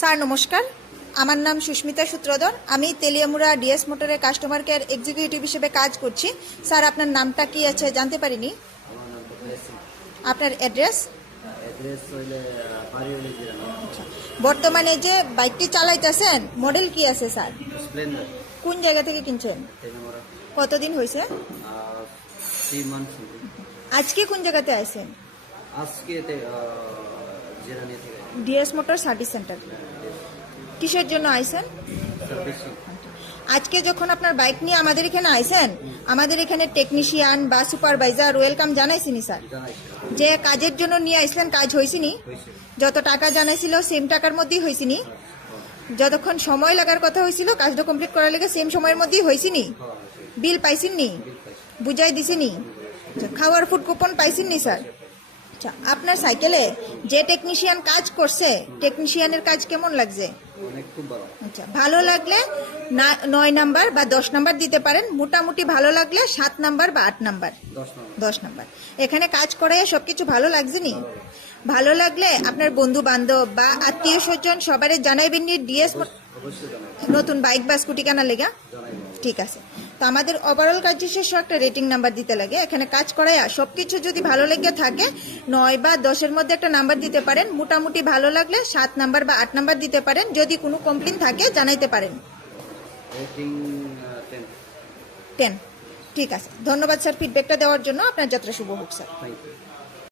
Sir নমস্কার, আমার নাম সুস্মিতা সূত্রধর। আমি তেলিয়ামুড়া ডিএস মোটরের কাস্টমার কেয়ার এক্সিকিউটিভ হিসেবে কাজ করছি। স্যার আপনার নামটা কি আছে জানতে পারিনি? আমার নাম তো ফেসি। আপনার অ্যাড্রেস? অ্যাড্রেস হইলে বাড়িওয়ালি জেলা। বর্তমানে যে বাইকটি চালাইতেছেন মডেল কি আছে স্যার? স্প্লেন্ডার। কোন জায়গা থেকে কিনছেন? তেনামরা কতদিন হয়েছে? 3 মান্থস। আজকে কোন জায়গাতে আছেন? আজকে জেরানি থেকে ডিএস মোটর সার্ভিস সেন্টার। কিসের জন্য আইছেন? সার্ভিসিং। আজকে যখন আপনার বাইক নিয়ে আমাদের এখানে আইছেন, আমাদের এখানে টেকনিশিয়ান বা সুপারভাইজার ওয়েলকাম জানাইছিনি স্যার? জানাইছি। যে কাজের জন্য নিয়ে আইসলেন কাজ হয়েছিনি? হয়েছে। যত টাকা জানাইছিল সেম টাকার মধ্যেই হয়েছিনি? যতক্ষণ সময় লাগার কথা হয়েছিল কাজটা কমপ্লিট করার লেগে সেম সময়ের মধ্যেই হয়েছিনি? বিল পাইছেননি? বুঝাই দিছেনি? আচ্ছা, খাওয়ার ফুড কুপন পাইছেননি স্যার? আচ্ছা, আপনার সাইকেলে যে টেকনিশিয়ান কাজ করছে, টেকনিশিয়ানের কাজ কেমন লাগছে? অনেক খুব ভালো। আচ্ছা, ভালো লাগলে 9 নাম্বার বা 10 নাম্বার দিতে পারেন। মোটামুটি ভালো লাগলে 7 নাম্বার বা 8 নাম্বার। 10 নাম্বার। এখানে কাজ করে সবকিছু ভালো লাগছে নি? ভালো লাগলে আপনার বন্ধু বান্ধব বা আত্মীয় স্বজন সবারে জানাইবেন নি ডিএস অবশ্যই জানাই। নতুন বাইক বা স্কুটি কেনার লেগা? ঠিক আছে। তো আমাদের ওভারঅল কাজ শেষ একটা রেটিং নাম্বার দিতে লাগে। এখানে কাজ করায় সবকিছু যদি ভালো লেগে থাকে 9 বা 10-এর মধ্যে একটা নাম্বার দিতে পারেন। মোটামুটি ভালো লাগলে 7 নাম্বার বা 8 নাম্বার দিতে পারেন। যদি কোনো কমপ্লেন থাকে জানাইতে পারেন। রেটিং 10। 10। ঠিক আছে, ধন্যবাদ স্যার ফিডব্যাকটা দেওয়ার জন্য। আপনার যাত্রা শুভ হোক স্যার। Thank you.